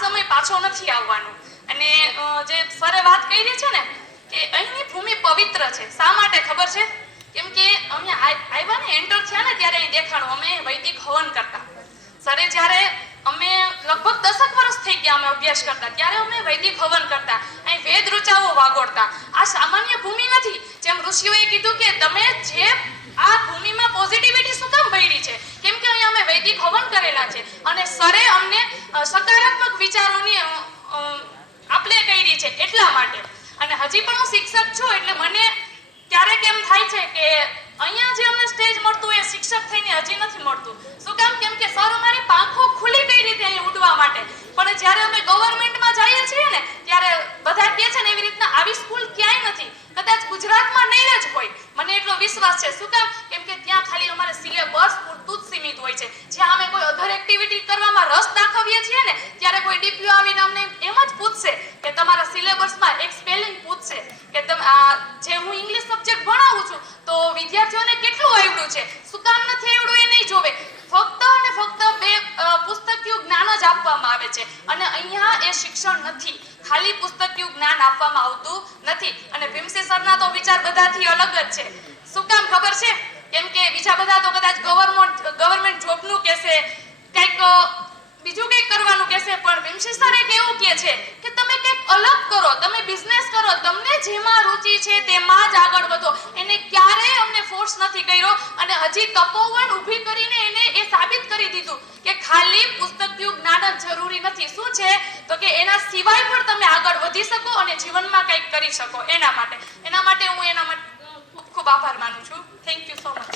સમય પાછો નથી આવવાનો. અને જે સરે વાત કરી છે ને, કે અહીંની ભૂમિ પવિત્ર છે. શા માટે ખબર છે? કેમ કે અમે આવ્યા ને, એન્ટર થયા ને ત્યારે અહીં દેખાણું, અમે વૈદિક હવન કરતા. સરે જ્યારે અમે લગભગ દસક વર્ષ થઈ ગયા અમે અભ્યાસ કરતા, ત્યારે અમે વૈદિક હવન કરતા, અહીં વેદ રૂચાઓ વાગોળતા. આ સામાન્ય ભૂમિ નથી. જેમ ઋષિઓએ કીધું કે તમે જે આ ભૂમિમાં પોઝિટિવિટી શું કામ ભરી છે? કેમ કે અહીંયા અમે વૈદિક હવન કરેલા છે. અને સરે અમને સકારાત્મક વિચારોની આપલે કરી છે એટલા માટે. અને હજી પણ હું શિક્ષક છું, એટલે મને ક્યારેક એમ થાય છે કે અહીંયા જે અમને સ્ટેજ મળતું એ શિક્ષક થઈને હજી નથી મળતું. શું કામ? કેમ કે સર અમારી પાંખો ખુલી ગઈ રીતે અહીં ઉડવા માટે. પણ જ્યારે અમે ગવર્મેન્ટમાં જઈએ છીએ ને, ત્યારે બધા કહે છે ને, એવી રીતના આવી સ્કૂલ ક્યાંય નથી. કદાચ ગુજરાતમાં નહીં જ હોય. મને એટલો વિશ્વાસ છે. શું કામ કેમ કે ત્યાં ખાલી અમારે સિલેબસ પૂરતું જ સીમિત હોય છે. જ્યાં અમે કોઈ અધર એક્ટિવિટી કરવામાં રસ દાખવીએ છીએ ને, ત્યારે કોઈ ડીપીઓ આવીને અમને એમ જ પૂછશે કે તમારા સિલેબસમાં એક સ્પેલિંગ પૂછશે કે તમે, આ જે હું ઇંગ્લિશ સબ્જેક્ટ ભણાવું છું, તો વિદ્યાર્થીઓને કેટલું આવડ્યું છે? શું કામ નથી આવડ્યું એ નહીં જોવે. ફક્ત અને ફક્ત બે પુસ્તકીય જ્ઞાન જ આપવામાં આવે છે. અને અહીંયા એ શિક્ષણ નથી. ખાલી પુસ્તકીય જ્ઞાન આપવામાં આવતું નથી. અને ભીમસી સરના તો વિચાર બધાથી અલગ જ છે. શું કામ ખબર છે? કેમ કે બીજા બધા તો કદાચ ગવર્મેન્ટ ગવર્મેન્ટ કહેશે કંઈક બીજું કંઈક કરવાનું કહેશે પણ ભીમસી સર એક એવું કહે છે કે તમે કંઈક અલગ કરો, તમે બિઝનેસ કરો, તમને જેમાં રુચિ છે તેમાં જ આગળ વધો. એને ક્યારેય અમને ફોર્સ નથી કર્યો અને હજી તપોવન ઊભી કરીને એને એ સાબિત કરી દીધું કે ખાલી પુસ્તકીય જ્ઞાન જ જરૂરી નથી. શું છે? તો કે એના સિવાય પણ તમે આગળ વધી શકો અને જીવનમાં કંઈક કરી શકો એના માટે. એના માટે હું એના માટે ખૂબ ખૂબ આભાર માનું છું. Thank you so much